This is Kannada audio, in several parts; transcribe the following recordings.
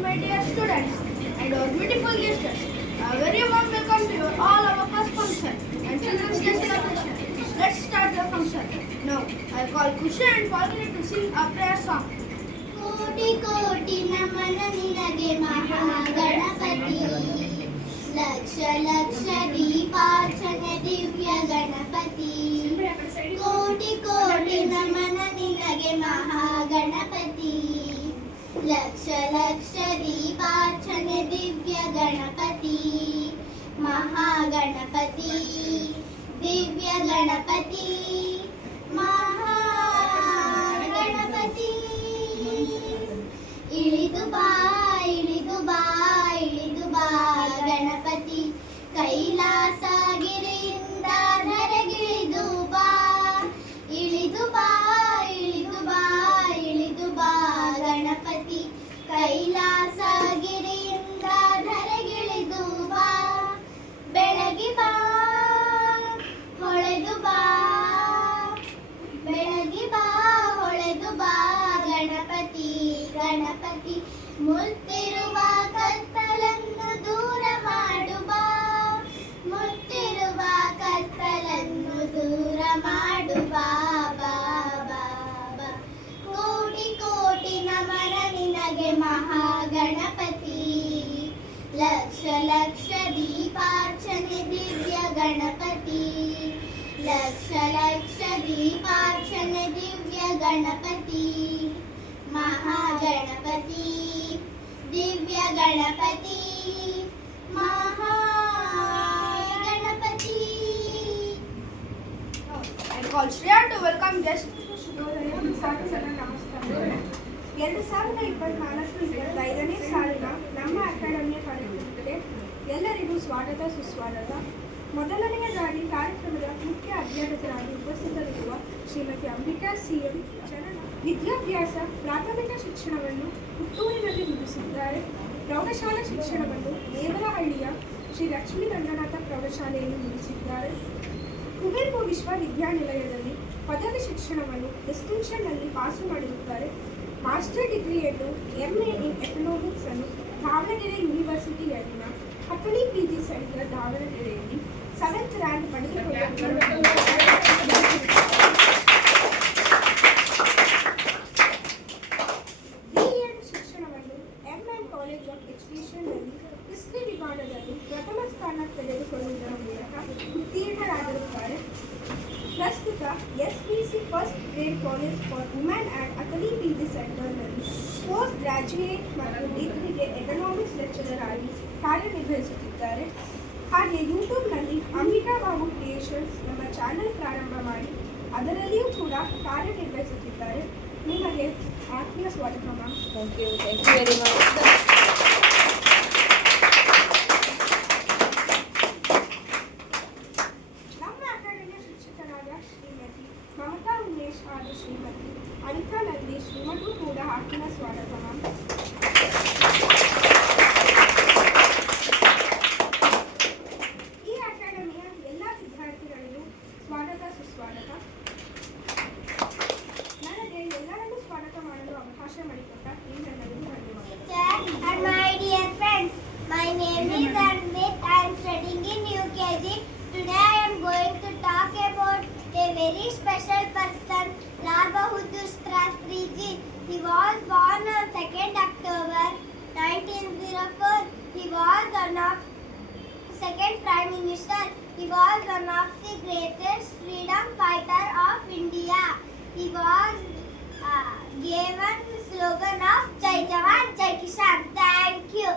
and my dear students and our beautiful guests. A very warm welcome to you all our first function and Children's Day celebration. Let's start the function. Now, I call Kushi and Falguni to sing a prayer song. ಕೋಟಿ ಕೋಟಿ ನಮನ ನಿನಗೆ ಮಹಾಗಣಪತಿ ಲಕ್ಷ ಲಕ್ಷ ದೀಪಾರ್ಚನೆ ದಿವ್ಯ ಗಣಪತಿ ಕೋಟಿ ಕೋಟಿ ನಮನ ನಿನಗೆ ಮಹಾಗಣಪತಿ ಲಕ್ಷ ಲಕ್ಷ ದೀಪಾರ್ಚನೆ ದಿವ್ಯ ಗಣಪತಿ ಮಹಾಗಣಪತಿ ದಿವ್ಯ ಗಣಪತಿ ಮಹಾಗಣಪತಿ ಇಳಿದು ಬಾ ಇಳಿದು ಬಾ ಇಳಿದು ಬಾ ಗಣಪತಿ ಕೈಲಾಸಗಿರಿಯಿಂದ ಧರೆಗಿಳಿದು ಬಾ ಇಳಿದು ಬಾ ಇಳಿದು ಬಾ ಇಳಿದು ಬಾ ಗಣಪತಿ ಕೈಲಾಸಗಿರಿಯಿಂದ ಧರೆಗಿಳಿದು ಬಾ ಬೆಳಗಿ ಬಾ ಹೊಳೆದು ಬಾ ಬೆಳಗಿ ಬಾ ಹೊಳೆದು ಬಾ ಗಣಪತಿ ಗಣಪತಿ ಮುತ್ತಿರುವ ಕತ್ತಲನ್ನು ದೂರ ಮಾಡು ಬಾ ಮುತ್ತಿರುವ ಕತ್ತಲನ್ನು ದೂರ ಮಾಡು ಬಾ ಬಾ ಬಾ ಬಾ ಕೋಟಿ ಕೋಟಿ ನಮನ ನಿನಗೆ ಮಹಾಗಣಪತಿ ಲಕ್ಷ ಲಕ್ಷ ದೀಪಾರ್ಚನೆ ದಿವ್ಯ ಗಣಪತಿ ಲಕ್ಷ ಲಕ್ಷ ದೀಪಾರ್ಚನೆ ದಿವ್ಯ ಗಣಪತಿ ಮಹಾಗಣಪತಿ ದಿವ್ಯ Ganapati Mahaganapati. I call Shreya to welcome guests. 2024-25ನೇ ಸಾಲಿನ ನಮ್ಮ ಅಕಾಡೆಮಿಯ ಕಾರ್ಯಕ್ರಮಕ್ಕೆ ಎಲ್ಲರಿಗೂ ಸ್ವಾಗತ ಸುಸ್ವಾಗತ. ಮೊದಲನೆಯದಾಗಿ ಕಾರ್ಯಕ್ರಮದ ಮುಖ್ಯ ಅಧ್ಯಾಪಕರಾಗಿ ಉಪಸ್ಥಿತರಿರುವ ಶ್ರೀಮತಿ ಅಂಬಿಕಾ CM ವಿದ್ಯಾಭ್ಯಾಸ ಪ್ರಾಥಮಿಕ ಶಿಕ್ಷಣವನ್ನು ಪುತ್ತೂರಿನಲ್ಲಿ ಮುಗಿಸಿದ್ದಾರೆ. ಪ್ರೌಢಶಾಲಾ ಶಿಕ್ಷಣವನ್ನು ದೇವರಹಳ್ಳಿಯ ಶ್ರೀ ಲಕ್ಷ್ಮೀ ರಂಗನಾಥ ಪ್ರೌಢಶಾಲೆಯಲ್ಲಿ ಮುಗಿಸಿದ್ದಾರೆ. ಕುವೆಂಪು ವಿಶ್ವವಿದ್ಯಾನಿಲಯದಲ್ಲಿ ಪದವಿ ಶಿಕ್ಷಣವನ್ನು ಡಿಸ್ಟಿಂಕ್ಷನ್ನಲ್ಲಿ ಪಾಸು ಮಾಡಿರುತ್ತಾರೆ. ಮಾಸ್ಟರ್ ಡಿಗ್ರಿಯನ್ನು MA ಇನ್ ಎಕನಾಮಿಕ್ಸ್ ಅನ್ನು ದಾವಣಗೆರೆ ಯೂನಿವರ್ಸಿಟಿಯಲ್ಲಿನ ಅಟಲಿ PG ಸೆಂಟರ್ ದಾವಣಗೆರೆಯಲ್ಲಿ 7th ರ್ಯಾಂಕ್ ಪಡೆದುಕೊಂಡಿದ್ದಾರೆ. ಶಿಕ್ಷಣವನ್ನು MN ಕಾಲೇಜ್ ಆಫ್ ಎಜುಕೇಷನ್ನಲ್ಲಿ ಹಿಸ್ಟ್ರಿ ವಿಭಾಗದಲ್ಲಿ ಪ್ರಥಮ ಸ್ಥಾನ ತೆಗೆದುಕೊಳ್ಳುವುದರ ಮೂಲಕ ಉತ್ತೀರ್ಣರಾಗಿರುತ್ತಾರೆ. ಪ್ರಸ್ತುತ SPC first grade college for women and ಅಟಲಿ PG ಸೆಂಟರ್ನಲ್ಲಿ ಪೋಸ್ಟ್ ಗ್ರಾಜ್ಯುಯೇಟ್ ಮತ್ತು ಡಿಗ್ರಿಗೆ ಎಕನಾಮಿಕ್ಸ್ ಲೆಕ್ಚರರ್ ಆಗಿ ಕಾರ್ಯನಿರ್ವಹಿಸುತ್ತಿದ್ದಾರೆ. ಹಾಗೆ ಯೂಟ್ಯೂಬ್ನಲ್ಲಿ ಅಂಬಿಕಾ ಬಾಬು ಕ್ರಿಯೇಷನ್ಸ್ ಎಂಬ ಚಾನೆಲ್ ಪ್ರಾರಂಭ ಮಾಡಿ ಅದರಲ್ಲಿಯೂ ಕೂಡ ಕಾರ್ಯನಿರ್ವಹಿಸುತ್ತಿದ್ದಾರೆ. ನಿಮಗೆ ಆತ್ಮೀಯ ಸ್ವಾಗತ ma'am. Thank you very much. ನಮ್ಮ ಅಕಾಡೆಮಿಯ ಶಿಕ್ಷಕರಾದ ಶ್ರೀಮತಿ ಮಮತಾ ಉಮೇಶ್ ಹಾಗೂ ಶ್ರೀಮತಿ ಅನಿತಾ ನಂದೀಶ್ ನಿಮಗೂ ಕೂಡ ಆತ್ಮೀಯ ಸ್ವಾಗತ ಮ್ಯಾಮ್. ಈ ಅಕಾಡೆಮಿಯ ಎಲ್ಲ ವಿದ್ಯಾರ್ಥಿಗಳಿಗೂ ಸ್ವಾಗತ ಸುಸ್ವಾಗತ. ನನಗೆ ಎಲ್ಲರನ್ನೂ ಸ್ವಾಗತ ಮಾಡಲು ಅವಕಾಶ ಮಾಡಿಕೊಟ್ಟ ಈ ನನ್ನನ್ನು ಧನ್ಯವಾದಗಳು. And my dear friends, my name is Anvit. I am studying in UKG. Today I am going to talk about a very special person, Lal Bahadur Shastri Ji. He was born on 2nd October 1904. He was one of second Prime Minister. He was one of the greatest freedom fighter of India. He was given slogan of Jai Jawan, Jai Kisan. Thank you.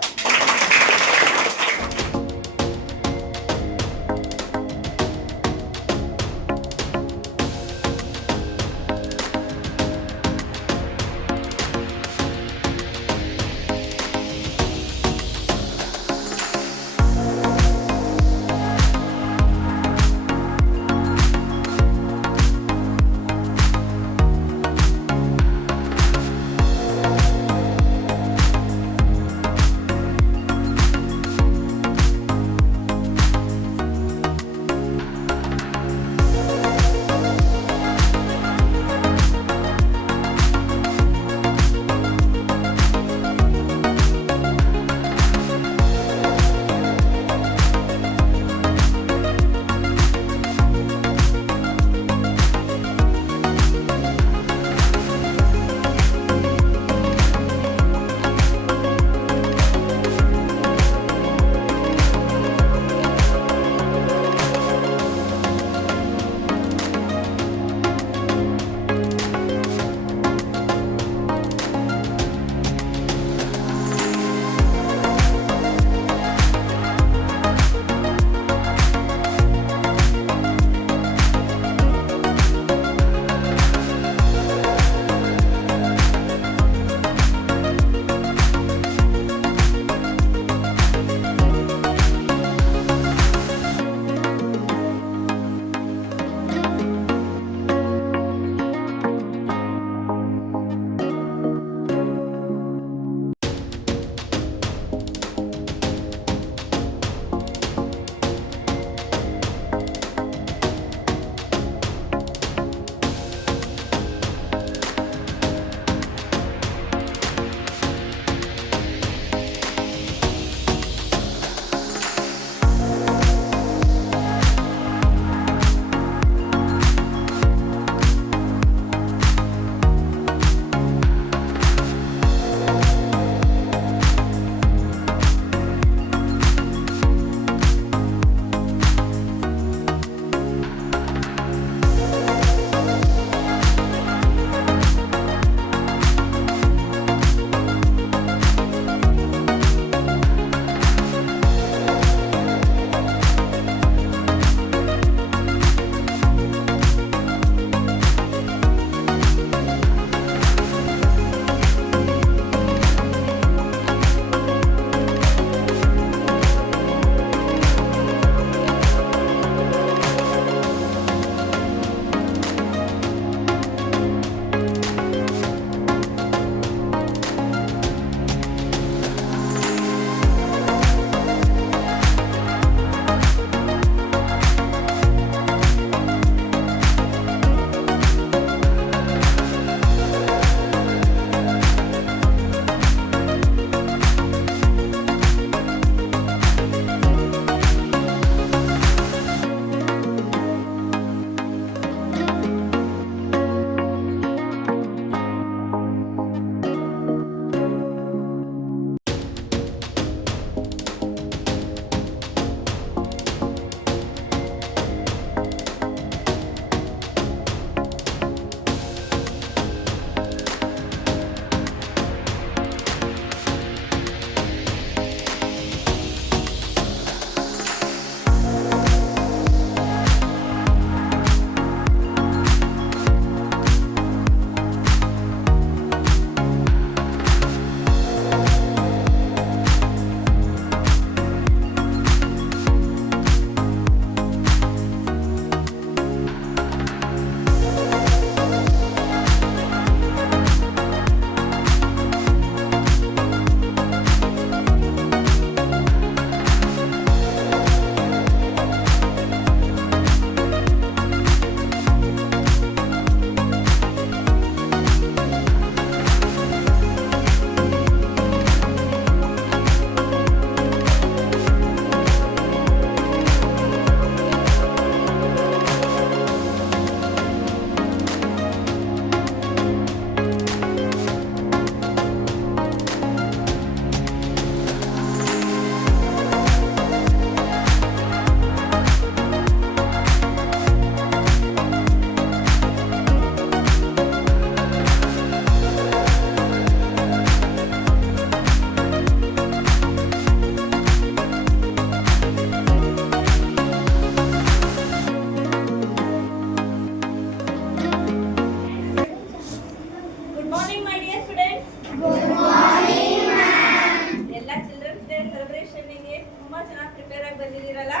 ಆಗಿ ಬಂದಿದ್ದೀರಲ್ಲ?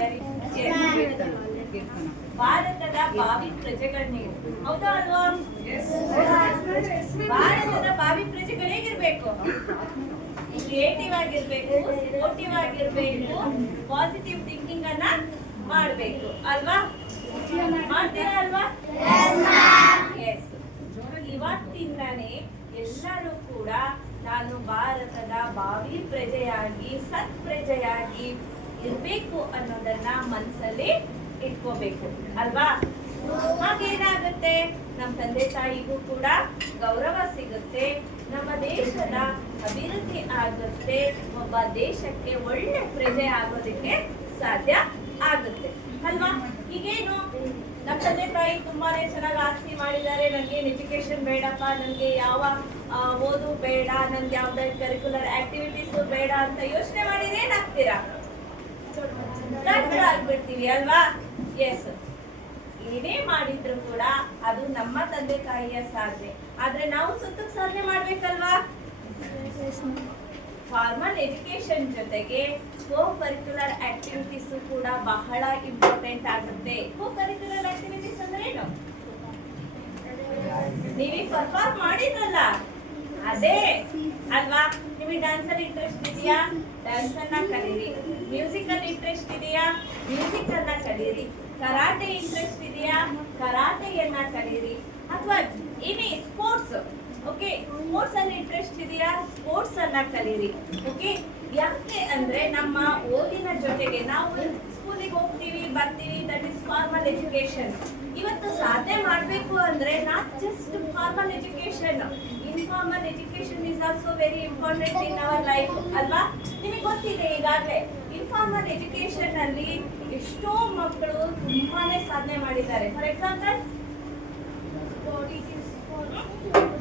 Very good. Yes. ಭಾರತದ ಭಾವಿ ಪ್ರಜೆಗಳು ನೀವು, ಹೌದಾ ಅಲ್ವಾ? ಭಾರತದ ಭಾವಿ ಪ್ರಜೆಗಳು ಹೇಗಿರ್ಬೇಕು? ಕ್ರಿಯೇಟಿವ್ ಆಗಿರ್ಬೇಕು, ಸ್ಪೋರ್ಟಿವ್ ಆಗಿರ್ಬೇಕು, ಪಾಸಿಟಿವ್ ಥಿಂಕಿಂಗ್ ಅನ್ನ ಮಾಡ್ಬೇಕು ಅಲ್ವಾ? ಮಾಡ್ತೀರಾ ಅಲ್ವಾ? ಎಸ್. ಇವತ್ತಿಂದಾನೇ ಎಲ್ಲರೂ ಕೂಡ ನಾನು ಭಾರತದ ಭಾವಿ ಪ್ರಜೆಯಾಗಿ ಸತ್ ಪ್ರಜೆಯಾಗಿ ಇರ್ಬೇಕು ಅನ್ನೋದನ್ನ ಮನಸ್ಸಲ್ಲಿ ಇಟ್ಕೋಬೇಕು ಅಲ್ವಾ? ಹಾಗೇನಾಗುತ್ತೆ, ನಮ್ಮ ತಂದೆ ತಾಯಿಗೂ ಕೂಡ ಗೌರವ ಸಿಗುತ್ತೆ, ನಮ್ಮ ದೇಶದ ಅಭಿವೃದ್ಧಿ ಆಗುತ್ತೆ, ಒಬ್ಬ ದೇಶಕ್ಕೆ ಒಳ್ಳೆ ಪ್ರಜೆ ಆಗೋದಕ್ಕೆ ಸಾಧ್ಯ ಆಗುತ್ತೆ ಅಲ್ವಾ? ಈಗೇನು ನಮ್ಮ ತಂದೆ ತಾಯಿ ತುಂಬಾನೇ ಚೆನ್ನಾಗಿ ಆಸ್ತಿ ಮಾಡಿದ್ದಾರೆ, ನನಗೇನು ಎಜುಕೇಶನ್ ಬೇಡಪ್ಪ, ನನಗೆ ಯಾವ ಓದು ಬೇಡ, ನನ್ಗೆ ಯಾವ್ದೇ ಕರಿಕ್ಯುಲರ್ ಆಕ್ಟಿವಿಟೀಸ್ ಬೇಡ ಅಂತ ಯೋಚನೆ ಮಾಡಿದ್ರೆ ಏನಾಗ್ತೀರಾ? ಆಗ್ಬಿಡ್ತೀವಿ ಅಲ್ವಾ? ಎಸ್. ಏನೇ ಮಾಡಿದ್ರು ಕೂಡ ಅದು ನಮ್ಮ ತಂದೆ ತಾಯಿಯ ಸಾಧನೆ, ಆದ್ರೆ ನಾವು ಸ್ವಂತಕ್ಕೆ ಸಾಧನೆ ಮಾಡ್ಬೇಕಲ್ವಾ? ಫಾರ್ಮಲ್ ಎಜುಕೇಶನ್ ಜೊತೆಗೆ ಕೋ ಕರಿಕ್ಯುಲರ್ ಆಕ್ಟಿವಿಟೀಸ್ ಕೂಡ ಬಹಳ ಇಂಪಾರ್ಟೆಂಟ್ ಆಗುತ್ತೆ. ಕೋ ಕರಿಕ್ಯುಲರ್ ಆಕ್ಟಿವಿಟೀಸ್ ಅಂದ್ರೆ ಏನು? ನೀವೀಗ ಪರ್ಫಾರ್ಮ್ ಮಾಡಿದ್ರಲ್ಲ ಅದೇ ಅಲ್ವಾ? ನಿಮಗೆ ಡ್ಯಾನ್ಸ್ ಅಲ್ಲಿ ಇಂಟ್ರೆಸ್ಟ್ ಇದೆಯಾ? ಡ್ಯಾನ್ಸ್ ಅನ್ನ ಕಲೀರಿ. ಮ್ಯೂಸಿಕ್ ಅಲ್ಲಿ ಇಂಟ್ರೆಸ್ಟ್ ಇದೆಯಾ? ಮ್ಯೂಸಿಕ್ ಅನ್ನ ಕಲೀರಿ. ಕರಾಟೆ ಇಂಟ್ರೆಸ್ಟ್ ಇದೆಯಾ? ಕರಾಟೆಯನ್ನ ಕಲೀರಿ. ಅಥವಾ ಏನೇ ಸ್ಪೋರ್ಟ್ಸ್, ಓಕೆ, ಸ್ಪೋರ್ಟ್ಸ್ ಅಲ್ಲಿ ಇಂಟ್ರೆಸ್ಟ್ ಇದೆಯಾ? ಸ್ಪೋರ್ಟ್ಸ್ ಅನ್ನ ಕಲೀರಿ. ಓಕೆ, ಯಾಕೆ ಅಂದ್ರೆ ನಮ್ಮ ಓದಿನ ಜೊತೆಗೆ ನಾವು ಸ್ಕೂಲಿಗೆ ಹೋಗ್ತೀವಿ ಬರ್ತೀವಿ, ದಟ್ ಇಸ್ ಫಾರ್ಮಲ್ ಎಜುಕೇಶನ್. ಇವತ್ತು ಸಾಧನೆ ಮಾಡಬೇಕು ಅಂದ್ರೆ not just formal education, informal education is also very important in our life ಅಲ್ವಾ? ನಿಮಗೆ ಗೊತ್ತಿದೆ ಈಗಾಗಲೇ ಇನ್ಫಾರ್ಮಲ್ ಎಜುಕೇಶನ್ ಅಲ್ಲಿ ಎಷ್ಟೋ ಮಕ್ಕಳು ತುಂಬಾನೇ ಸಾಧನೆ ಮಾಡಿದ್ದಾರೆ. ಫಾರ್ ಎಕ್ಸಾಂಪಲ್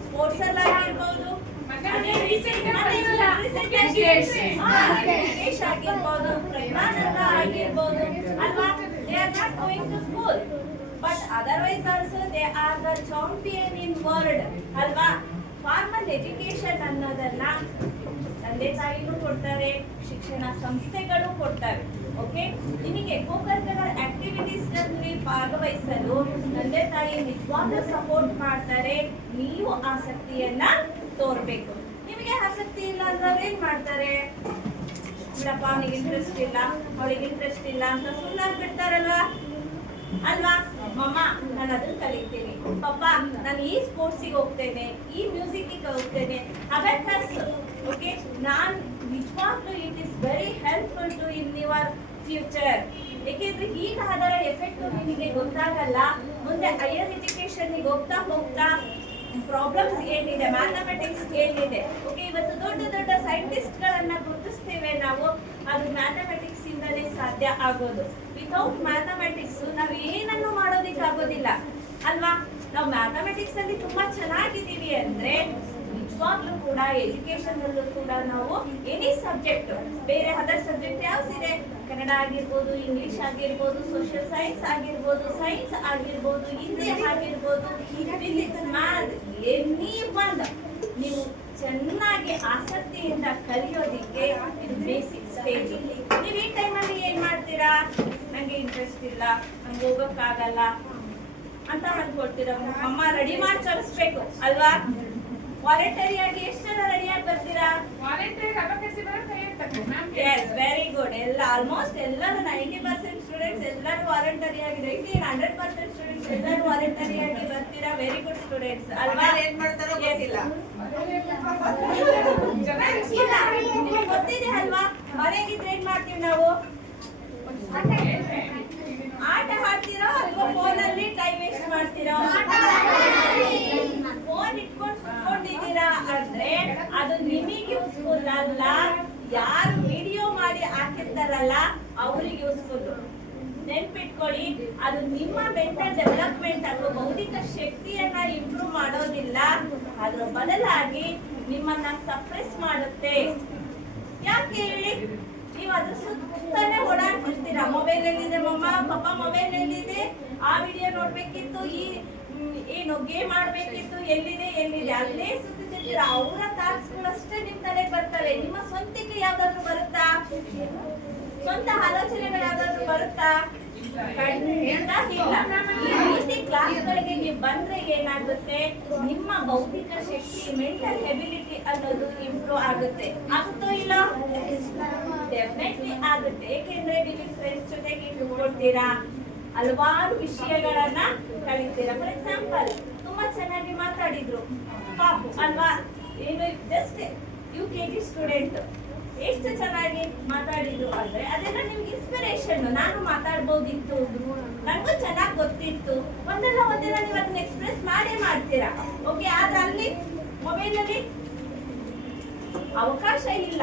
ಸ್ಪೋರ್ಟ್ಸ್ ಅಲ್ಲಿ ಆಗಿರ್ಬೋದು, ಆಗಿರ್ಬೋದು, ಪ್ರಜ್ಞಾನಂದ ಆಗಿರ್ಬೋದು ಅಲ್ವಾ? They are not going to school but otherwise also they are the champion in world ಅಲ್ವಾ? ಫಾರ್ಮಲ್ ಎಜುಕೇಶನ್ ಅನ್ನೋದನ್ನ ತಂದೆ ತಾಯಿನೂ ಕೊಡ್ತಾರೆ, ಶಿಕ್ಷಣ ಸಂಸ್ಥೆಗಳು ಕೊಡ್ತವೆ. ಓಕೆ, ನಿಮಗೆ ಕೋ-ಕರಿಕ್ಯುಲರ್ ಆಕ್ಟಿವಿಟೀಸ್ ನಲ್ಲಿ ಭಾಗವಹಿಸಲು ತಂದೆ ತಾಯಿ ನಿಜವಾಗ್ಲೂ ಸಪೋರ್ಟ್ ಮಾಡ್ತಾರೆ. ನೀವು ಆಸಕ್ತಿಯನ್ನ ತೋರ್ಬೇಕು. ನಿಮಗೆ ಆಸಕ್ತಿ ಇಲ್ಲ ಅಂದ್ರೆ ಏನ್ ಮಾಡ್ತಾರೆ? ಬಿಡಪ್ಪ, ಅವನಿಗೆ ಇಂಟ್ರೆಸ್ಟ್ ಇಲ್ಲ, ಅವಳಿಗೆ ಇಂಟ್ರೆಸ್ಟ್ ಇಲ್ಲ ಅಂತ ಸುಮ್ಮನೆ ಬಿಡ್ತಾರಲ್ವಾ? ಅಲ್ವಾ? ಮಮ್ಮ ನಾನು ಅದನ್ನ ಕಲಿತೀನಿ, ಪಪ್ಪ ನಾನು ಈ ಸ್ಪೋರ್ಟ್ಸಿಗೆ ಹೋಗ್ತೇನೆ, ಈ ಮ್ಯೂಸಿಕ್ಗೆ ಹೋಗ್ತೇನೆ, ಅಬ್ಯಾಕಸ್. ಓಕೆ, ನಾನು ನಿಜವಾಗ್ಲೂ it is very helpful to in your future. ಏಕೆಂದ್ರೆ ಈಗ ಅದರ ಎಫೆಕ್ಟ್ ನಿಮಗೆ ಗೊತ್ತಾಗಲ್ಲ. ಮುಂದೆ ಹೈಯರ್ ಎಜುಕೇಶನ್ಗೆ ಹೋಗ್ತಾ ಹೋಗ್ತಾ ಪ್ರಾಬ್ಲಮ್ಸ್ ಏನಿದೆ, ಮ್ಯಾಥಮೆಟಿಕ್ಸ್ ಏನಿದೆ. ಓಕೆ, ಇವತ್ತು ದೊಡ್ಡ ದೊಡ್ಡ ಸೈಂಟಿಸ್ಟ್ ಗಳನ್ನ ಗುರುತಿಸ್ತೇವೆ ನಾವು, ಅದು ಮ್ಯಾಥಮೆಟಿಕ್ಸ್ ಇಂದಲೇ ಸಾಧ್ಯ ಆಗೋದು. ವಿತೌಟ್ ಮ್ಯಾಥಮೆಟಿಕ್ಸ್ ನಾವು ಏನನ್ನು ಮಾಡೋದಿಕ್ಕೆ ಆಗೋದಿಲ್ಲ ಅಲ್ವಾ? ನಾವು ಮ್ಯಾಥಮೆಟಿಕ್ಸ್ ಅಲ್ಲಿ ತುಂಬಾ ಚೆನ್ನಾಗಿದ್ದೀವಿ ಅಂದ್ರೆ ನಿಜವಾಗ್ಲೂ ಕೂಡ ಎಜುಕೇಶನ್ ಅಲ್ಲೂ ಕೂಡ ನಾವು ಎನಿ ಸಬ್ಜೆಕ್ಟ್, ಬೇರೆ ಅದರ್ ಸಬ್ಜೆಕ್ಟ್ ಯಾವ್ದಿದೆ, ಕನ್ನಡ ಆಗಿರ್ಬೋದು, ಇಂಗ್ಲಿಷ್ ಆಗಿರ್ಬೋದು, ಸೋಷಿಯಲ್ ಸೈನ್ಸ್ ಆಗಿರ್ಬೋದು, ಸೈನ್ಸ್ ಆಗಿರ್ಬೋದು, ಹಿಂದಿ ಆಗಿರ್ಬೋದು, ಫಿಸಿಕ್ಸ್, ಮ್ಯಾಥ್, ಎನಿ ಒಂದು ನೀವು ಚೆನ್ನಾಗಿ ಆಸಕ್ತಿಯಿಂದ ಕಲಿಯೋದಿಕ್ಕೆ ಇದು ಬೇಸಿಕ್ ಸ್ಟೇಜ್. ನೀವು ಈ ಟೈಮಲ್ಲಿ ಏನ್ ಮಾಡ್ತೀರಾ? ನಂಗೆ ಇಂಟ್ರೆಸ್ಟ್ ಇಲ್ಲ, ನಂಗೆ ಹೋಗೋಕ್ಕಾಗಲ್ಲ ಅಂತ ಅಂದ್ಕೊಳ್ತೀರಾ. ಅಮ್ಮ ರೆಡಿ ಮಾಡಿ ಕಳಿಸ್ಬೇಕು ಅಲ್ವಾ? ವಾಲಂಟರಿ ಆಗಿ ಎಷ್ಟು ಜನ ರೆಡಿ ಆಗಿ ಬರ್ತೀರಾ? Yes, very good. ಎಲ್ಲ ಆಲ್ಮೋಸ್ಟ್ ಎಲ್ಲರೂ 90% ಸ್ಟೂಡೆಂಟ್ಸ್ ಎಲ್ಲರೂ ವಾಲಂಟರಿ ಆಗಿ 100% ಸ್ಟೂಡೆಂಟ್ಸ್ ಎಲ್ಲರೂ ವಾಲಂಟರಿ ಆಗಿ ಬರ್ತೀರಾ. ವೆರಿ ಗುಡ್ ಸ್ಟೂಡೆಂಟ್ಸ್ ಅಲ್ವಾ? ಏನ್ ಮಾಡ್ತಾರೋ ಗೊತ್ತಿಲ್ಲ. ನಿಮಗೆ ಗೊತ್ತಿದೆ ಅಲ್ವಾ? ಮನೆಗಿದ್ರೆ ಏನ್ ಮಾಡ್ತೀವಿ ನಾವು? ಆಟ ಆಡ್ತೀರೋ ಅಥವಾ ಫೋನಲ್ಲಿ ಟೈಮ್ ವೇಸ್ಟ್ ಮಾಡ್ತೀರೋ? ಫೋನ್ ಇಟ್ಕೊಂಡು ಕುತ್ಕೊಂಡಿದ್ದೀರಾ ಅಂದ್ರೆ ಅದು ನಿಮಗೆ ಯೂಸ್ಫುಲ್ ಅಲ್ಲ, ಯಾರು ವಿಡಿಯೋ ಮಾಡಿ ಹಾಕಿರ್ತಾರಲ್ಲ ಅವ್ರಿಗೆ ಯೂಸ್ಫುಲ್. ನೆನ್ಪಿಟ್ಕೊಳ್ಳಿ, ಅದು ನಿಮ್ಮ ಮೆಂಟಲ್ ಡೆವಲಪ್ಮೆಂಟ್ ಅಥವಾ ಬೌದ್ಧಿಕ ಶಕ್ತಿಯನ್ನ ಇಂಪ್ರೂವ್ ಮಾಡೋದಿಲ್ಲ, ಅದ್ರ ಬದಲಾಗಿ ನಿಮ್ಮನ್ನ ಸಪ್ರೆಸ್ ಮಾಡುತ್ತೆ. ಯಾಕೆ ಹೇಳಿ? ನೀವು ಅದ್ರ ಸುತ್ತನೇ ಓಡಾಡ್ತಿರ್ತೀರಾ. ಮೊಬೈಲ್ ಎಲ್ಲಿದೆ ಮಮ್ಮ, ಪಪ್ಪ ಮೊಬೈಲ್ ಎಲ್ಲಿದೆ, ಆ ವಿಡಿಯೋ ನೋಡ್ಬೇಕಿತ್ತು, ಈ ಏನು ಗೇಮ್ ಆಡ್ಬೇಕಿತ್ತು, ಎಲ್ಲಿದೆ ಅಲ್ಲೇ ಸುತ್ತಿರ್ತೀರಾ. ಅವರ ಥಾಟ್ಸ್ಗಳಷ್ಟೇ ನಿಮ್ ತಲೆಗೆ ಬರ್ತವೆ. ನಿಮ್ಮ ಸ್ವಂತಕ್ಕೆ ಯಾವ್ದಾದ್ರು ಬರುತ್ತಾ? ಸ್ವಂತ ಆಲೋಚನೆಗಳು ಯಾವ್ದಾದ್ರು ಬರುತ್ತಾ? ಖಂಡಿತ ಇಲ್ಲ. ಈ ರೀತಿ ಕ್ಲಾಸ್ಗಳಿಗೆ ನೀವು ಬಂದ್ರೆ ಏನಾಗುತ್ತೆ, ನಿಮ್ಮ ಬೌದ್ಧಿಕ ಶಕ್ತಿ, ಮೆಂಟಲ್ ಎಬಿಲಿಟಿ ಅನ್ನೋದು ಇಂಪ್ರೂವ್ ಆಗುತ್ತೆ. ಆಗುತ್ತೋ ಇಲ್ಲ? ಡೆಫಿನೆಟ್ಲಿ ಆಗುತ್ತೆ. ಏಕೆಂದ್ರೆ ನೀವು ಫ್ರೆಂಡ್ಸ್ ಜೊತೆಗೆ ಕೂತ್ಕೊಳ್ತೀರಾ, ಹಲವಾರು ವಿಷಯಗಳನ್ನ ಕಲಿತೀರಾ. ಫಾರ್ ಎಕ್ಸಾಂಪಲ್, ತುಂಬಾ ಚೆನ್ನಾಗಿ ಮಾತಾಡಿದ್ರು ಪಾಪು ಅಲ್ವಾ, ಏನು ಜಸ್ಟ್ UKG ಸ್ಟೂಡೆಂಟ್ ಎಷ್ಟು ಚೆನ್ನಾಗಿ ಮಾತಾಡಿದ್ರು ಅಂದ್ರೆ ಅದೆಲ್ಲ ನಿಮ್ಗೆ ಇನ್ಸ್ಪಿರೇಷನ್. ನಾನು ಮಾತಾಡ್ಬೋದಿತ್ತು, ನನಗೂ ಚೆನ್ನಾಗಿ ಗೊತ್ತಿತ್ತು, ಒಂದಲ್ಲ ಒಂದಿನ ನೀವು ಅದನ್ನ ಎಕ್ಸ್ಪ್ರೆಸ್ ಮಾಡೇ ಮಾಡ್ತೀರಾ. ಓಕೆ, ಆದ್ರೆ ಅಲ್ಲಿ ಮೊಬೈಲ್ ಅಲ್ಲಿ ಅವಕಾಶ ಇಲ್ಲ.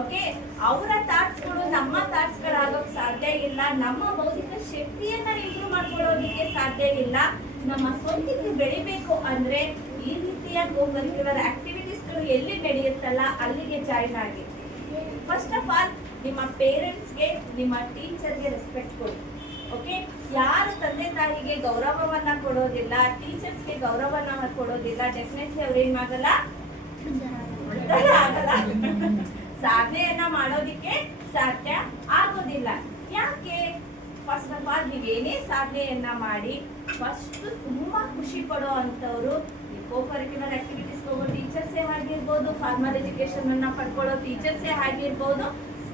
ಓಕೆ, ಅವರ ಥಾಟ್ಸ್ಗಳು ನಮ್ಮ ಥಾಟ್ಸ್ಗಳಾಗೋಕ್ ಸಾಧ್ಯ ಇಲ್ಲ. ನಮ್ಮ ಬೌದ್ಧಿಕ ಶಕ್ತಿಯನ್ನ ಇಂಪ್ರೂವ್ ಮಾಡ್ಕೊಳ್ಳೋದಕ್ಕೆ ಸಾಧ್ಯ ಇಲ್ಲ. ನಮ್ಮ ಸ್ವಂತಕ್ಕೆ ಬೆಳಿಬೇಕು ಅಂದ್ರೆ ಈ ರೀತಿಯ ಕೋ-ಕರಿಕ್ಯುಲರ್ ಆಕ್ಟಿವಿಟೀಸ್ಗಳು ಎಲ್ಲಿ ನಡೆಯುತ್ತಲ್ಲ ಅಲ್ಲಿಗೆ ಜಾಯಿನ್ ಆಗಿ. ಫಸ್ಟ್ ಆಫ್ ಆಲ್ ನಿಮ್ಮ ಪೇರೆಂಟ್ಸ್ಗೆ, ನಿಮ್ಮ ಟೀಚರ್ಗೆ ರೆಸ್ಪೆಕ್ಟ್ ಕೊಡಿ. ಓಕೆ, ಯಾರು ತಂದೆ ತಾಯಿಗೆ ಗೌರವವನ್ನ ಕೊಡೋದಿಲ್ಲ, ಟೀಚರ್ಸ್ಗೆ ಗೌರವವನ್ನ ಕೊಡೋದಿಲ್ಲ, ಡೆಫಿನೆಟ್ಲಿ ಅವ್ರೇನಾಗಲ್ಲ ಆಗಲ್ಲ, ಸಾಧನೆಯನ್ನ ಮಾಡೋದಿಕ್ಕೆ ಸಾಧ್ಯ ಆಗೋದಿಲ್ಲ. ಯಾಕೆ? ಫಸ್ಟ್ ಆಫ್ ಆಲ್ ನೀವೇನೇ ಸಾಧನೆಯನ್ನ ಮಾಡಿ ಫಸ್ಟ್ ತುಂಬಾ ಖುಷಿ ಪಡೋ ಅಂತವ್ರು ಕೋ-ಕರಿಕ್ಯುಲರ್ ಆಕ್ಟಿವಿಟೀಸ್ ಹೋಗೋ ಟೀಚರ್ಸೇ ಆಗಿರ್ಬೋದು, ಫಾರ್ಮಲ್ ಎಜುಕೇಶನ್ ಅನ್ನ ಪಡ್ಕೊಳ್ಳೋ ಟೀಚರ್ಸೇ ಆಗಿರ್ಬೋದು,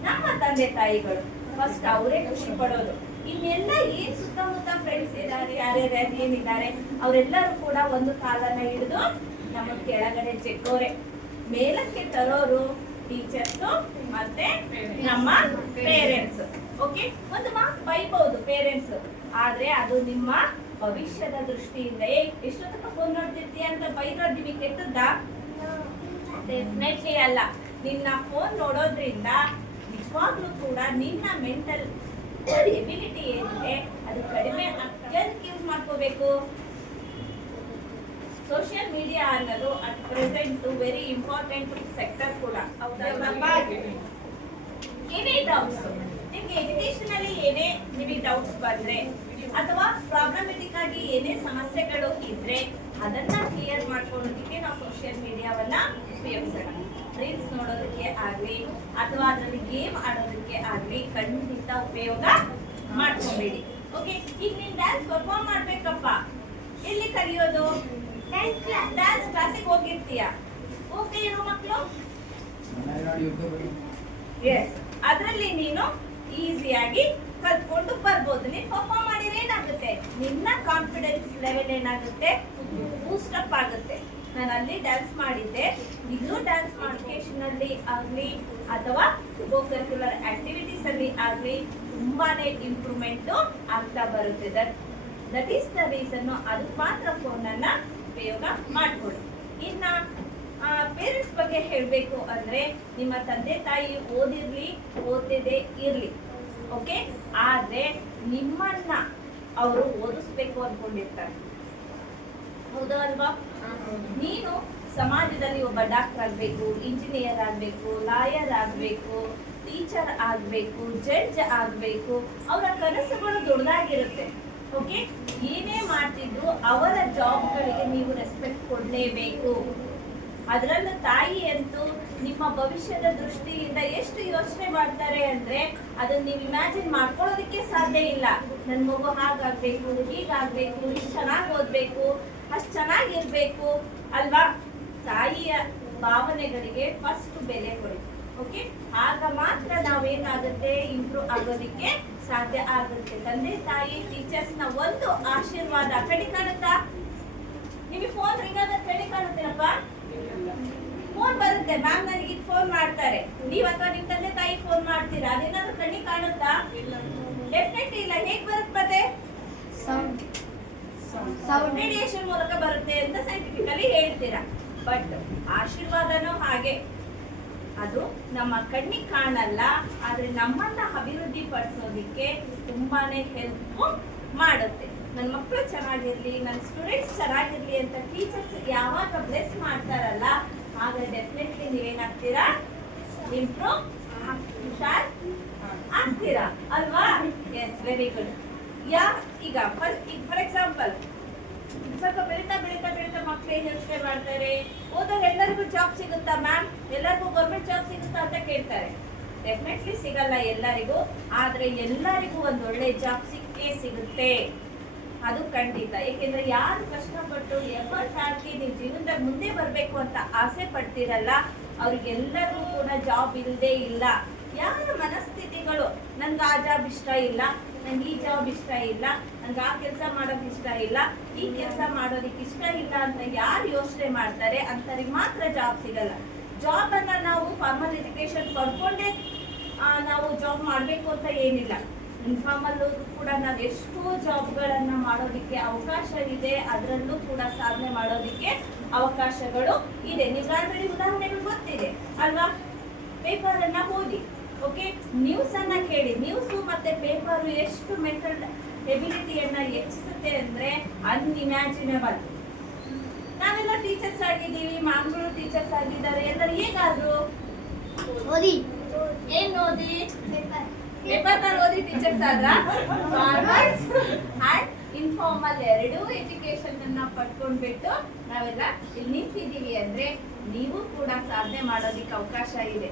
ನಮ್ಮ ತಂದೆ ತಾಯಿಗಳು. ಫಸ್ಟ್ ಅವರೇ ಖುಷಿ ಪಡೋದು. ಇನ್ನೆಲ್ಲ ಏನ್ ಸುತ್ತಮುತ್ತ ಫ್ರೆಂಡ್ಸ್ ಇದ್ದಾರೆ, ಯಾರ್ಯಾರು ಏನಿದ್ದಾರೆ, ಅವರೆಲ್ಲರೂ ಕೂಡ ಒಂದು ಕಾಲನ್ನ ಹಿಡಿದು ನಮ್ಮ ಕೆಳಗಡೆ ಚೆಕ್ಕೋರೆ, ಮೇಲಕ್ಕೆ ತರೋರು ಟೀಚರ್ಸ್ ಮತ್ತೆ ನಮ್ಮ ಪೇರೆಂಟ್ಸ್. ಓಕೆ, ಒಂದು ಮಾತು ಬೈಬಹುದು ಪೇರೆಂಟ್ಸ್, ಆದ್ರೆ ಅದು ನಿಮ್ಮ ಭವಿಷ್ಯದ ದೃಷ್ಟಿಯಿಂದ ಎಷ್ಟೊತ್ತಕ್ಕ ಫೋನ್ ನೋಡ್ತಿರ್ತೀಯ ಅಂತ ಬೈರೋದು ನಿಮಗೆ ಕೆಟ್ಟದ್ದ? ಡೆಫಿನೆಟ್ಲಿ ಅಲ್ಲ. ನಿನ್ನ ಫೋನ್ ನೋಡೋದ್ರಿಂದ ನಿಜವಾಗ್ಲೂ ಕೂಡ ನಿನ್ನ ಮೆಂಟಲ್ ಎಬಿಲಿಟಿ ಏನಿದೆ ಅದು ಕಡಿಮೆ ಆಗ್ತದೆ. ಯೂಸ್ ಮಾಡ್ಕೋಬೇಕು. ಸೋಷಿಯಲ್ ಮೀಡಿಯಾ ಅನ್ನೋದು at present very important sector ಕೂಡ. ಏನೇ ಡೌಟ್ಸ್ ನಿಮ್ಗೆ ಎಜುಕೇಶನಲ್ಲಿ ಏನೇ ನಿಮಗೆ ಡೌಟ್ಸ್ ಬಂದ್ರೆ ಅಥವಾ ಪ್ರಾಬ್ಲಮೆಟಿಕ್ ಆಗಿ ಏನೇ ಸಮಸ್ಯೆಗಳು ಇದ್ರೆ ಅದನ್ನ ಕ್ಲಿಯರ್ ಮಾಡ್ಕೊಳ್ಳೋದಕ್ಕೆ ನಾವು ಸೋಷಿಯಲ್ ಮೀಡಿಯಾವನ್ನ ಉಪಯೋಗಿಸೋಣ. ರೀಲ್ಸ್ ನೋಡೋದಕ್ಕೆ ಆಗ್ಲಿ ಅಥವಾ ಅದರಲ್ಲಿ ಗೇಮ್ ಆಡೋದಕ್ಕೆ ಆಗ್ಲಿ ಖಂಡಿತ ಉಪಯೋಗ ಮಾಡ್ಕೊಬೇಡಿ. ಓಕೆ, ಈಗ ನೀನ್ ಡ್ಯಾನ್ಸ್ ಪರ್ಫಾರ್ಮ್ ಮಾಡ್ಬೇಕಪ್ಪ, ಎಲ್ಲಿ ಕಲಿಯೋದು? ಡ್ಯಾನ್ಸ್ ಕ್ಲಾಸಿಗೆ ಹೋಗಿರ್ತೀಯ, ಹೋಗ್ತಾ ಇರೋ ಮಕ್ಕಳು ಎಸ್, ಅದರಲ್ಲಿ ನೀನು ಈಸಿಯಾಗಿ ಕಲ್ತ್ಕೊಂಡು ಬರ್ಬೋದು. ನೀನು ಪರ್ಫಾರ್ಮ್ ಮಾಡಿದ್ರೆ ಏನಾಗುತ್ತೆ, ನಿನ್ನ ಕಾನ್ಫಿಡೆನ್ಸ್ ಲೆವೆಲ್ ಏನಾಗುತ್ತೆ, ಬೂಸ್ಟ್ ಅಪ್ ಆಗುತ್ತೆ. ನಾನು ಅಲ್ಲಿ ಡ್ಯಾನ್ಸ್ ಮಾಡಿದ್ದೆ, ಇದು ಡ್ಯಾನ್ಸ್ ಎಜುಕೇಶನ್ ಅಲ್ಲಿ ಆಗ್ಲಿ ಅಥವಾ ಕೋ-ಕರಿಕ್ಯುಲರ್ ಆಕ್ಟಿವಿಟೀಸ್ ಅಲ್ಲಿ ಆಗ್ಲಿ ತುಂಬಾನೇ ಇಂಪ್ರೂವ್ಮೆಂಟ್ ಆಗ್ತಾ ಬರುತ್ತೆ. That is the reason. ಅದಕ್ಕೆ ಮಾತ್ರ ಫೋನ್ ಅನ್ನ ಉಪಯೋಗ ಮಾಡ್ಕೊಳ್ಳಿ. ಇನ್ನ ಪೇರೆಂಟ್ಸ್ ಬಗ್ಗೆ ಹೇಳಬೇಕು ಅಂದ್ರೆ ನಿಮ್ಮ ತಂದೆ ತಾಯಿ ಓದಿರ್ಲಿ ಓದದೇ ಇರ್ಲಿ, ಓಕೆ, ಆದ್ರೆ ನಿಮ್ಮನ್ನ ಅವರು ಓದಿಸ್ಬೇಕು ಅನ್ಕೊಂಡಿರ್ತಾರೆ, ಹೌದಾ ಅಲ್ವಾ? ನೀನು ಸಮಾಜದಲ್ಲಿ ಒಬ್ಬ ಡಾಕ್ಟರ್ ಆಗ್ಬೇಕು, ಇಂಜಿನಿಯರ್ ಆಗ್ಬೇಕು, ಲಾಯರ್ ಆಗ್ಬೇಕು, ಟೀಚರ್ ಆಗ್ಬೇಕು, ಜಡ್ಜ್ ಆಗ್ಬೇಕು, ಅವರ ಕನಸುಗಳು ದೊಡ್ಡದಾಗಿರುತ್ತೆ. ಓಕೆ, ಏನೇ ಮಾಡ್ತಿದ್ರು ಅವರ ಜಾಬ್ಗಳಿಗೆ ನೀವು ರೆಸ್ಪೆಕ್ಟ್ ಕೊಡಲೇಬೇಕು. ಅದರಲ್ಲೂ ತಾಯಿ ಅಂತೂ ನಿಮ್ಮ ಭವಿಷ್ಯದ ದೃಷ್ಟಿಯಿಂದ ಎಷ್ಟು ಯೋಚನೆ ಮಾಡ್ತಾರೆ ಅಂದ್ರೆ ಅದನ್ನ ನೀವು ಇಮ್ಯಾಜಿನ್ ಮಾಡ್ಕೊಳ್ಳೋದಕ್ಕೆ ಸಾಧ್ಯ ಇಲ್ಲ. ನನ್ನ ಮಗು ಹಾಗಾಗ್ಬೇಕು, ಹೀಗಾಗ್ಬೇಕು, ಇಷ್ಟು ಚೆನ್ನಾಗಿ ಓದ್ಬೇಕು, ಅಷ್ಟು ಚೆನ್ನಾಗಿರ್ಬೇಕು ಅಲ್ವಾ? ತಾಯಿಯ ಭಾವನೆಗಳಿಗೆ ಫಸ್ಟ್ ಬೆಲೆ ಕೊಡಿ. ಓಕೆ, ಆಗ ಮಾತ್ರ ನಾವೇನಾಗುತ್ತೆ, ಇಂಪ್ರೂವ್ ಆಗೋದಿಕ್ಕೆ ಸಾಧ್ಯ ಆಗುತ್ತೆ. ತಂದೆ ತಾಯಿ ಟೀಚರ್ಸ್ ನ ಒಂದು ಆಶೀರ್ವಾದ ಕಡಿ ಕಾಣುತ್ತಾ? ನಿಮಗೆ ಫೋನ್ ರಿಂಗ್ ಆದ ಕಡಿ ಕಾಣುತ್ತೇನಪ್ಪ? ಫೋನ್ ಬರುತ್ತೆ, ಮ್ಯಾಮ್ ನನಗೆ ಫೋನ್ ಮಾಡ್ತಾರೆ, ನೀವ್ ಅಥವಾ ನಿಮ್ ತಂದೆ ತಾಯಿ ಫೋನ್ ಮಾಡ್ತೀರಾ, ಅದೇನಾದ್ರೂ ಕಣ್ಣಿಗೆ ಕಾಣುತ್ತಾ? ಡೆಫಿನೆಟ್ಲಿ ಇಲ್ಲ. ಹೇಗ್ ಬರುತ್ತೆ? ಸೌಂಡ್ ರೇಡಿಯೇಷನ್ ಮೂಲಕ ಬರುತ್ತೆ ಅಂತ ಸೈಂಟಿಫಿಕಲಿ ಹೇಳ್ತೀರಾ. ಬಟ್ ಆಶೀರ್ವಾದನೂ ಹಾಗೆ, ಅದು ನಮ್ಮ ಕಣ್ಣಿಗೆ ಕಾಣಲ್ಲ, ಆದ್ರೆ ನಮ್ಮನ್ನ ಅಭಿವೃದ್ಧಿ ಪಡಿಸೋದಿಕ್ಕೆ ತುಂಬಾನೇ ಹೆಲ್ಪ್ ಮಾಡುತ್ತೆ. ನನ್ನ ಮಕ್ಕಳು ಚೆನ್ನಾಗಿರ್ಲಿ, ನನ್ನ ಸ್ಟೂಡೆಂಟ್ಸ್ ಚೆನ್ನಾಗಿರ್ಲಿ ಅಂತ ಟೀಚರ್ಸ್ ಯಾವಾಗ ಬ್ಲೆಸ್ ಮಾಡ್ತಾರಲ್ಲ ಆಗ ಡೆಫಿನೆಟ್ಲಿ ನೀವೇನಾಗ್ತೀರಾ, ಇಂಪ್ರೂವ್ ಆಗ್ತೀರಾ ಅಲ್ವಾ? Yes, very good. ಈಗ ಫಾರ್ ಎಕ್ಸಾಂಪಲ್ ಸ್ವಲ್ಪ ಬೆಳೀತಾ ಬೆಳೀತಾ ಬೆಳೀತಾ ಮಕ್ಕಳು ಏನ್ ಯೋಚನೆ ಮಾಡ್ತಾರೆ, ಓದೋರು ಎಲ್ಲರಿಗೂ ಜಾಬ್ ಸಿಗುತ್ತಾ ಮ್ಯಾಮ್, ಎಲ್ಲರಿಗೂ ಗೌರ್ಮೆಂಟ್ ಜಾಬ್ ಸಿಗುತ್ತಾ ಅಂತ ಕೇಳ್ತಾರೆ. ಡೆಫಿನೆಟ್ಲಿ ಸಿಗಲ್ಲ ಎಲ್ಲರಿಗೂ, ಆದ್ರೆ ಎಲ್ಲರಿಗೂ ಒಂದು ಒಳ್ಳೆ ಜಾಬ್ ಸಿಕ್ಕೇ ಸಿಗುತ್ತೆ, ಅದು ಖಂಡಿತ. ಏಕೆಂದ್ರೆ ಯಾರು ಕಷ್ಟಪಟ್ಟು ಎಫರ್ಟ್ ಹಾಕಿ ನೀವು ಜೀವನದಾಗ ಮುಂದೆ ಬರಬೇಕು ಅಂತ ಆಸೆ ಪಡ್ತೀರಲ್ಲ, ಅವ್ರಿಗೆಲ್ಲರೂ ಕೂಡ ಜಾಬ್ ಇಲ್ಲದೆ ಇಲ್ಲ. ಯಾರ ಮನಸ್ಥಿತಿಗಳು ನನ್ಗೆ ಆ ಜಾಬ್ ಇಷ್ಟ ಇಲ್ಲ, ನಂಗೆ ಈ ಜಾಬ್ ಇಷ್ಟ ಇಲ್ಲ, ನಂಗೆ ಆ ಕೆಲಸ ಮಾಡೋಕೆ ಇಷ್ಟ ಇಲ್ಲ, ಈ ಕೆಲಸ ಮಾಡೋದಕ್ಕೆ ಇಷ್ಟ ಇಲ್ಲ ಅಂತ ಯಾರು ಯೋಚನೆ ಮಾಡ್ತಾರೆ ಅಂಥವ್ರಿಗೆ ಮಾತ್ರ ಜಾಬ್ ಸಿಗಲ್ಲ. ಜಾಬ್ ಅನ್ನ ನಾವು ಫಾರ್ಮಲ್ ಎಜುಕೇಶನ್ ಪಡ್ಕೊಂಡೇ ನಾವು ಜಾಬ್ ಮಾಡಬೇಕು ಅಂತ ಏನಿಲ್ಲ. ಇನ್ಫಾರ್ಮಲ್ ಕೂಡ ನಾವು ಎಷ್ಟೋ ಜಾಬ್ಗಳನ್ನ ಮಾಡೋದಕ್ಕೆ ಅವಕಾಶ ಇದೆ, ಅದರಲ್ಲೂ ಕೂಡ ಸಾಧನೆ ಮಾಡೋದಕ್ಕೆ ಅವಕಾಶಗಳು ಇದೆ. ನೀವು ಆಲ್ರೆಡಿ ಉದಾಹರಣೆಗಳು ಗೊತ್ತಿದೆ ಅಲ್ವಾ? ಪೇಪರ್ ಅನ್ನ ಓದಿ, ಓಕೆ, ನ್ಯೂಸ್ ಅನ್ನ ಕೇಳಿ. ನ್ಯೂಸು ಮತ್ತೆ ಪೇಪರ್ ಎಷ್ಟು ಮೆಂಟಲ್ ಎಬಿಲಿಟಿಯನ್ನ ಹೆಚ್ಚಿಸುತ್ತೆ ಅಂದ್ರೆ ಅನ್ಇಮ್ಯಾಜಿನಬಲ್. ನಾವೆಲ್ಲ ಟೀಚರ್ಸ್ ಆಗಿದ್ದೀವಿ, ಮ್ಯಾಮ್ಗಳು ಟೀಚರ್ಸ್ ಆಗಿದ್ದಾರೆ, ಎಲ್ಲರೂ ಹೇಗಾದ್ರು ಓದಿ. ಏನ್ ಓದಿ? ಪೇಪರ್ ಓದಿ ಟೀಚರ್ಸ್ ಆದ್ರ? ಫಾರ್ಮಲ್ ಅಂಡ್ ಇನ್ಫಾರ್ಮಲ್ ಎರಡೂ ಎಜುಕೇಶನ್ ಅನ್ನ ಪಡ್ಕೊಂಡ್ಬಿಟ್ಟು ನಾವೆಲ್ಲ ಇಲ್ಲಿ ನಿಂತಿದ್ದೀವಿ ಅಂದ್ರೆ ನೀವು ಕೂಡ ಸಾಧನೆ ಮಾಡೋದಿಕ್ಕೆ ಅವಕಾಶ ಇದೆ.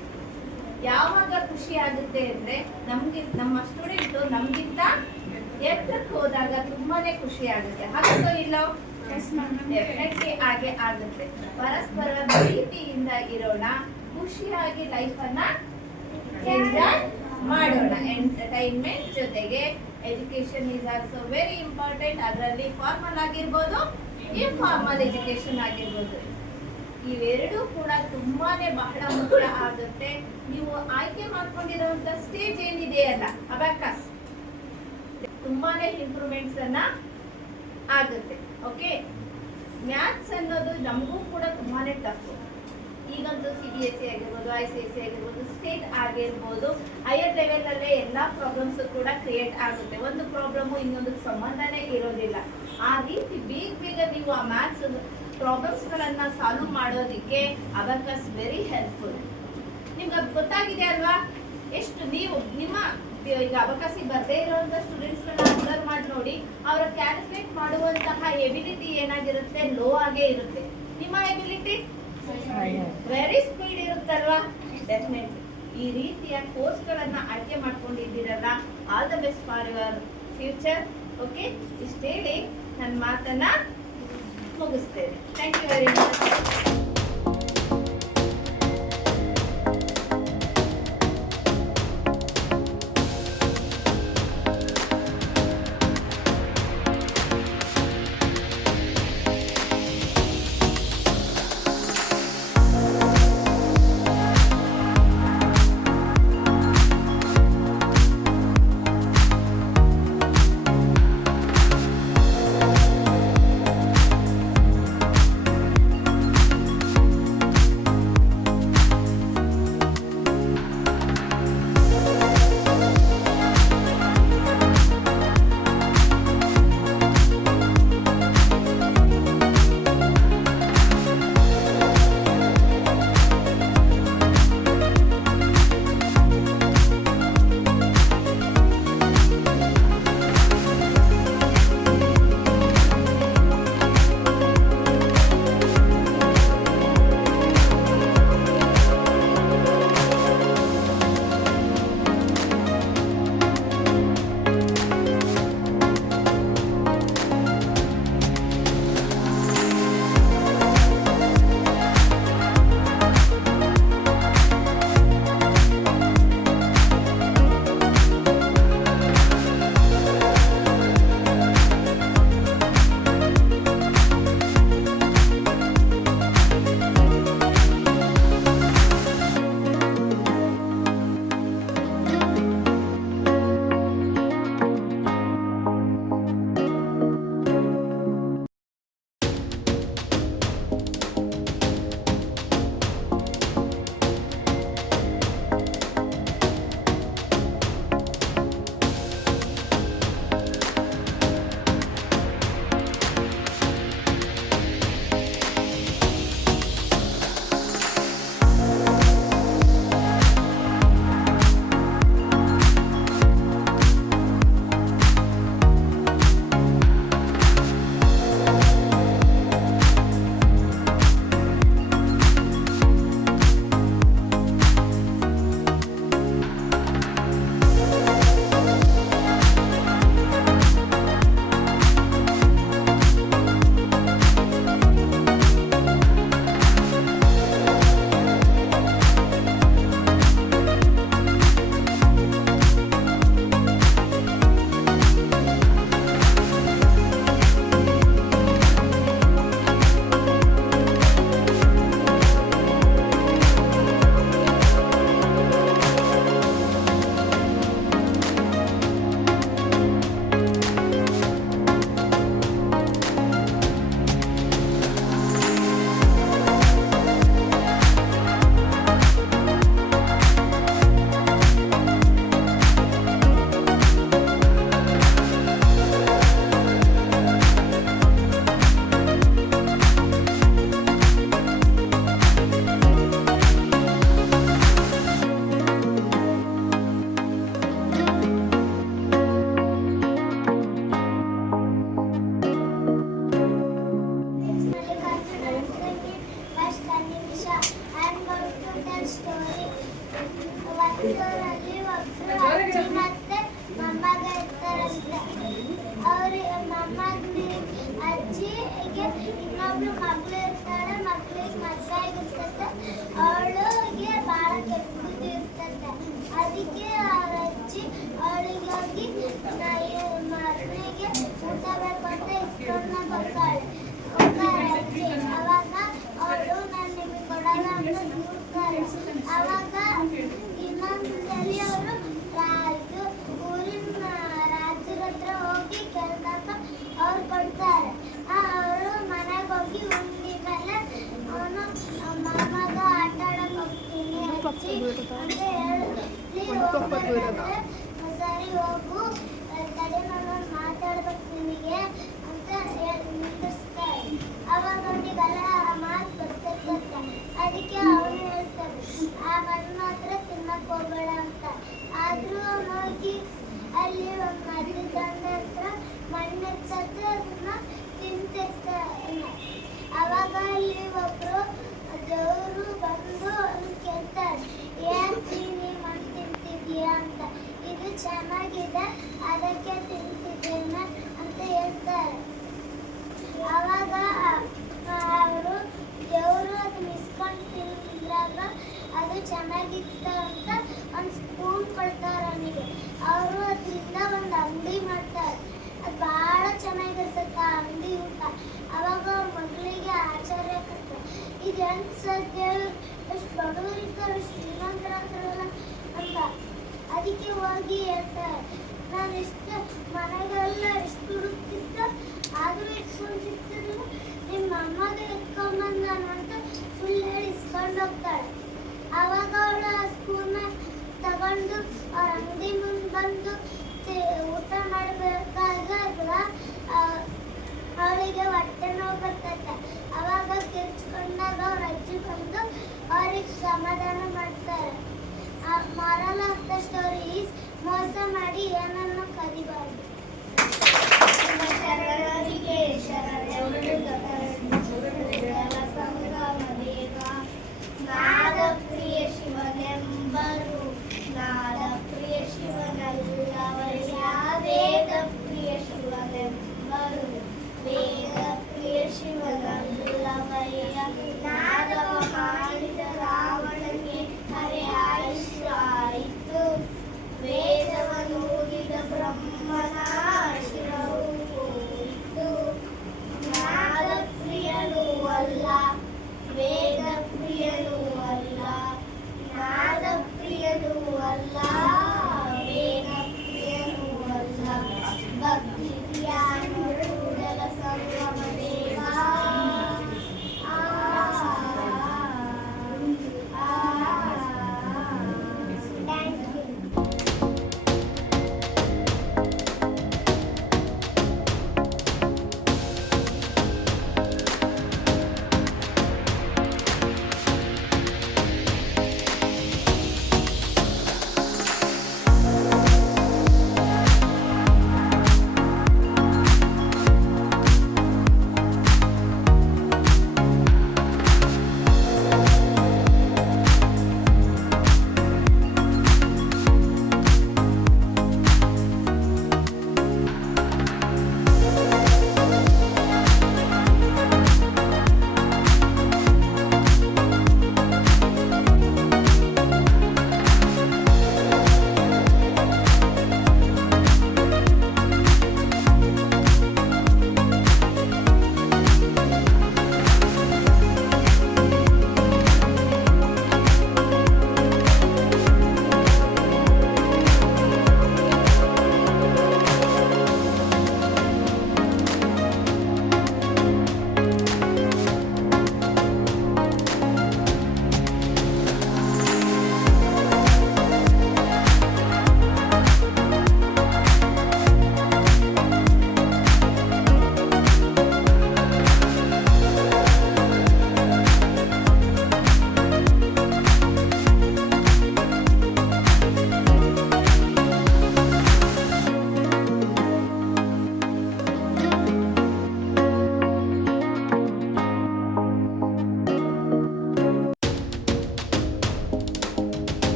ಯಾವಾಗ ಖುಷಿ ಆಗುತ್ತೆ ಅಂದ್ರೆ ನಮ್ಮ ಸ್ಟೂಡೆಂಟ್ ನಮ್ಗಿಂತ ಎತ್ತರಕ್ಕೆ ಹೋದಾಗ ತುಂಬಾನೇ ಖುಷಿ ಆಗುತ್ತೆ. ಹಾಗೋ ಇಲ್ಲೋ? ಡೆಫಿನೆಟ್ಲಿ ಹಾಗೆ ಆಗುತ್ತೆ. ಪರಸ್ಪರ ಪ್ರೀತಿಯಿಂದ ಇರೋಣ, ಖುಷಿಯಾಗಿ ಲೈಫ್ ಅನ್ನ ಎಂಜಾಯ್ ಮಾಡೋಣ. ಎಂಟರ್ಟೈನ್ಮೆಂಟ್ ಜೊತೆಗೆ education is also very important. ಅದರಲ್ಲಿ ಫಾರ್ಮಲ್ ಆಗಿರ್ಬೋದು, ಇನ್ಫಾರ್ಮಲ್ ಎಜುಕೇಶನ್ ಆಗಿರ್ಬೋದು, ಇವೆರಡೂ ಕೂಡ ತುಂಬಾನೇ ಬಹಳ ಮುಖ್ಯ ಆಗುತ್ತೆ. ನೀವು ಆಯ್ಕೆ ಮಾಡ್ಕೊಂಡಿರುವಂತ ಸ್ಟೇಜ್ ಏನಿದೆ ಅಲ್ಲ, ಅಬಾಕಸ್, ತುಂಬಾನೇ ಇಂಪ್ರೂವ್ಮೆಂಟ್ಸ್ ಅನ್ನ ಆಗುತ್ತೆ. ಓಕೆ, ಮ್ಯಾಥ್ಸ್ ಅನ್ನೋದು ನಮಗೂ ಕೂಡ ತುಂಬಾನೇ ಟಫ್. ಈಗಂತೂ CBSE ಆಗಿರ್ಬೋದು, ICSE ಆಗಿರ್ಬೋದು, ಸ್ಟೇಟ್ ಆಗಿರ್ಬೋದು, ಹೈಯರ್ ಲೆವೆಲ್ ಅಲ್ಲೇ ಎಲ್ಲಾ ಪ್ರಾಬ್ಲಮ್ಸ್ ಕೂಡ ಕ್ರಿಯೇಟ್ ಆಗುತ್ತೆ. ಒಂದು ಪ್ರಾಬ್ಲಮ್ ಇನ್ನೊಂದಕ್ಕೆ ಸಂಬಂಧನೇ ಇರೋದಿಲ್ಲ. ಆ ರೀತಿ ಬೇಗ ನೀವು ಆ ಮ್ಯಾಥ್ಸ್ ಪ್ರಾಬ್ಲಮ್ಸ್ ಗಳನ್ನ ಸಾಲ್ವ್ ಮಾಡೋದಿಕ್ಕೆ ಅಬಾಕಸ್ ವೆರಿ ಹೆಲ್ಪ್ಫುಲ್. ನಿಮ್ಗೆ ಅದು ಗೊತ್ತಾಗಿದೆ ಅಲ್ವಾ? ಎಷ್ಟು ನೀವು ನಿಮ್ಮ ಈಗ ಅಬಾಕಸ್ಸಿಗೆ ಬರದೇ ಇರುವಂತ ಸ್ಟೂಡೆಂಟ್ಸ್ ಅಬ್ಸರ್ವ್ ಮಾಡಿ ನೋಡಿ, ಅವರ ಕ್ಯಾಲ್ಕುಲೇಟ್ ಮಾಡುವಂತಹ ಎಬಿಲಿಟಿ ಏನಾಗಿರುತ್ತೆ, ಲೋ ಆಗೇ ಇರುತ್ತೆ. ನಿಮ್ಮ ಎಬಿಲಿಟಿ ವೆರಿ ಸ್ಪೀಡ್ ಇರುತ್ತಲ್ವಾ? ಡೆಫಿನೆಟ್ಲಿ ಈ ರೀತಿಯ ಕೋರ್ಸ್ಗಳನ್ನ ಆಯ್ಕೆ ಮಾಡ್ಕೊಂಡಿದ್ದೀರಲ್ಲ, all the best for your future. Okay, ಇಷ್ಟು ಹೇಳಿ ನನ್ನ ಮಾತನ್ನ ಮುಗಿಸ್ತೇನೆ. Thank you very much. ಕ್ಲಾಸಲ್ಲಿ ಒಬ್ರು ಅಜ್ಜಿ ಮತ್ತೆ ಮೊಮ್ಮಗ ಇರ್ತಾರಂತೆ. ಅವ್ರಿಗೆ ಮೊಮ್ಮಗನಿಗೆ ಅಜ್ಜಿಗೆ ಇನ್ನೊಬ್ಳು ಮಗಳು ಇರ್ತಾಳೆ. ಮಗಳಿಗೆ ಮದುವೆ ಆಗಿರ್ತದೆ. ಅವಳಿಗೆ ಭಾಳ ಕೆಟ್ಟ ಬುದ್ಧಿ ಇರ್ತದೆ. ಅದಕ್ಕೆ ಅವ್ರ ಅಜ್ಜಿ ಅವಳಿಗೆ ಹೋಗಿ ಮಗನಿಗೆ ಊಟ ಬೇಕು ಅಂತ ಇಸ್ಕೊಂಡು ಬರ್ತಾಳೆ. ಅಜ್ಜಿ ಅವಾಗ ಅವಳು ನಾನು ನಿಮಗೆ ಕೊಡಲ್ಲ ಅಂತ ದೂರ್ತಾರೆ. ಅವಾಗ ಇನ್ನೊಂದ್ಸಲಿ ಅವರು ಊರಿನ ರಾಜರ ಹತ್ರ ಹೋಗಿ ಕೇಳಿದಾಗ ಅವ್ರು ಕೊಡ್ತಾರೆ. ಅವರು ಮನೆಗೆ ಹೋಗಿ ಉಂಡಿ ಮೇಲೆ ಅವನು ಮೊಮ್ಮಗ ಆಟ ಆಡಕ್ಕೆ ಹೋಗ್ತೀನಿ ಅಜ್ಜಿ ಅಂತ ಹೇಳಿ ಹೋಗ್ಬೇಕಾದ್ರೆ ಸರಿ ಹೋಗು ತಡೆ ನಾನು ಮಾತಾಡ್ಬೇಕು ನಿನಗೆ ಅಂತ ನಿಂದಿಸ್ತಾರೆ. ಅವಾಗ ಅವನಿಗೆಲ್ಲ ಮಾತು ಗೊತ್ತಿರ್ತದೆ. ಅದಕ್ಕೆ ಅವನು ಹೇಳ್ತಾನೆ ಆ ಮಣ್ಣು ಮಾತ್ರ ತಿನ್ನಕ್ಕೆ ಹೋಗಬೇಡ ಅಂತ. ಆದರೂ ಅವನು ಹೋಗಿ ಅಲ್ಲಿ ಒಂದು ಮರದ ದಂಡೆ ಹತ್ರ ಮಣ್ಣು ಇರ್ತದೆ. ಅದನ್ನ ತಿಂತಿರ್ತಾನೆ. ಅವಾಗ ಅಲ್ಲಿ ಒಬ್ರು ದೇವರು ಬಂದು ಅವ್ನು ಕೇಳ್ತಾರೆ ಏನ್ ನೀ ಮಣ್ಣು ತಿಂತಿದೀಯ ಅಂತ. ಇದು ಚೆನ್ನಾಗಿದೆ ಅದಕ್ಕೆ ತಿಂತಿದ್ದೇನೆ ಅಂತ ಹೇಳ್ತಾರೆ. ಅವಾಗ ಅವರು ದೇವರು ಅದನ್ನ ಇಸ್ಕೊಂಡು ತಿಂದಾಗ ಅದು ಚೆನ್ನಾಗಿತ್ತು ಅಂತ ಒಂದು ಸ್ಪೂನ್ ಕೊಡ್ತಾರೆ ಅವನಿಗೆ. ಅವರು ಅದರಿಂದ ಒಂದು ಅಂಗಡಿ ಮಾಡ್ತಾರೆ. ಅದು ಭಾಳ ಚೆನ್ನಾಗಿರ್ತದೆ ಆ ಅಂಗಡಿ ಊಟ. ಅವಾಗ ಅವ್ರ ಮಗಳಿಗೆ ಆಶ್ಚರ್ಯ ಆಗ್ತದೆ. ಇದು ಹೆಂಗೆ ಸಾಧ್ಯ, ಎಷ್ಟು ಬಡವರು ಇರ್ತಾರೆ ಶ್ರೀಮಂತರಾಗ್ತಾರಲ್ಲ ಅಂತ. ಅದಕ್ಕೆ ಹೋಗಿ ಹೇಳ್ತಾರೆ ನಾನು ಇಷ್ಟು ಮನೆಗೆಲ್ಲ ಎಷ್ಟು ಹುಡುಕ್ತಿದ್ದ ಆದರೂ ಇಸ್ಕೊಂಡು ಸಿಗ್ತಿರಲಿಲ್ಲ. ನಿಮ್ಮ ಅಮ್ಮಗೆ ಎತ್ಕೊಂಡ್ಬಂದಾನು ಅಂತ ಫುಲ್ ಹೇಳಿ ಇಸ್ಕೊಂಡು ಹೋಗ್ತಾಳೆ. ಆವಾಗ ಅವಳು ಆ ಸ್ಪೂನ್ನ ತಗೊಂಡು ಅವ್ರ ಅಂಗಡಿ ಮುಂದೆ ಬಂದು ಊಟ ಮಾಡಬೇಕಾದಾಗ ಅವಳಿಗೆ ಹೊಟ್ಟೆ ನೋವು ಬರ್ತೈತೆ. ಅವಾಗ ಕಿರ್ಚ್ಕೊಂಡಾಗ ಅವ್ರ ಅಜ್ಜಿ ಬಂದು ಅವ್ರಿಗೆ ಸಮಾಧಾನ ಮಾಡ್ತಾರೆ. Moral of the story is ಮೋಸ ಮಾಡಿ ಏನನ್ನು ಕದಿಬಾರ್ದು. ಶರಣರಿಗೆ ನಾದ ಪ್ರಿಯ ಶಿವನೆಂಬರು ನಾದ ಪ್ರಿಯ ಶಿವನಲ್ಲವಯ್ಯ. ವೇದ ಪ್ರಿಯ ಶಿವನೆಂಬರು ವೇದ ಪ್ರಿಯ ಶಿವನಲ್ಲವಯ್ಯ. ನಾದ ಮಾಡಿದ ರಾವಣನಿಗೆ ಹರೆ ಆಯಿತು. ವೇದವನ್ನು ಓದಿದ ಬ್ರಹ್ಮನ ಶಿರವು ಹೋಯಿತು.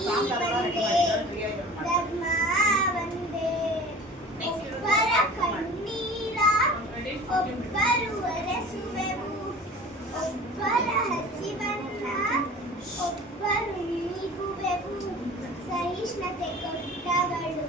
ಒಂದೇ ಧರ್ಮ ಒಂದೇ ಒಬ್ಬರ ಕಣ್ಣೀರ ಒಬ್ಬರು ಒರೆಸುವೆವು ಒಬ್ಬರ ಹಸಿವನ್ನ ಒಬ್ಬರು ನೀಗುವೆವು ಸಹಿಷ್ಣುತೆ ಕೊಟ್ಟವಳು